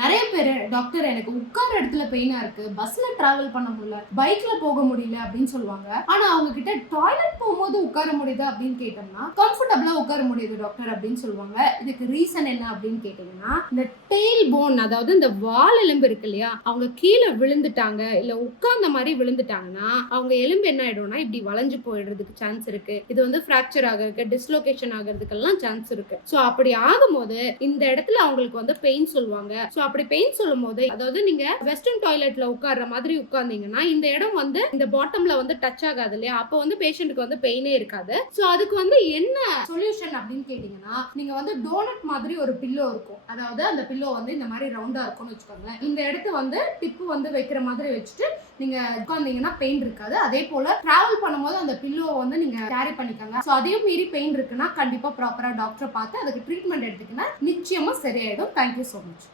நிறைய பேர் டாக்டர் எனக்கு உட்கார இடத்துல பெயினா இருக்கு பஸ்ல டிராவல் பண்ண முடியல பைக்ல போக முடியல அப்படின்னு சொல்லுவாங்க. ஆனா அவங்க கிட்ட டாய்லெட் போகும்போது உட்கார முடியுது அப்படின்னு கேட்டோம்னா கம்ஃபர்டபுளா உட்கார முடியுது டாக்டர் அப்படின்னு சொல்லுவாங்க. இதுக்கு ரீசன் என்ன அப்படின்னு கேட்டீங்கன்னா இந்த டெய்ல் போன் அதாவது இந்த வால் எலும்பு இருக்கு இல்லையா அவங்க கீழே விழுந்துட்டாங்க இல்ல உட்கார்ந்த மாதிரி விழுந்துட்டாங்கன்னா அவங்க எலும்பு என்ன ஆயிடும்னா இப்படி வளைஞ்சு போயிடுறதுக்கு சான்ஸ் இருக்கு. இது வந்து ஃப்ராக்சர் ஆகிறதுக்கு டிஸ்லோகேஷன் ஆகிறதுக்கெல்லாம் சான்ஸ் இருக்கு. ஸோ அப்படி ஆகும்போது இந்த இடத்துல அவங்களுக்கு வந்து பெயின் சொல்லுவாங்க. ஸோ அப்படி பெயின் சொல்லும் போது அதாவது நீங்க வெஸ்டர்ன் டாய்லெட்ல உட்கார்ற மாதிரி உட்கார்ந்தீங்கன்னா இந்த இடம் வந்து இந்த பாட்டம்ல வந்து டச் ஆகாது இல்லையா? அப்போ வந்து பேஷண்ட்டுக்கு வந்து பெயினே இருக்காது. ஸோ அதுக்கு வந்து என்ன சொல்யூஷன் அப்படின்னு கேட்டீங்கன்னா நீங்க வந்து டோனட் மாதிரி ஒரு பில்லோ இருக்கும். அதாவது அந்த பில்லோ வந்து இந்த மாதிரி ரவுண்டா இருக்கும்னு வச்சுக்கோங்க இந்த இடத்து வந்து டிப்பு வந்து வைக்கிற மாதிரி வச்சுட்டு நீங்க உட்கார்ந்தீங்கன்னா பெயின் இருக்காது. அதே போல டிராவல் பண்ணும்போது அந்த பில்லோவை வந்து நீங்க கேரி பண்ணிக்கோங்க. ஸோ அதையும் மீறி பெயின் இருக்குன்னா கண்டிப்பா ப்ராப்பரா டாக்டரை பார்த்து அதுக்கு ட்ரீட்மெண்ட் எடுத்துக்கினா நிச்சயமா சரியாயிடும். Thank you so much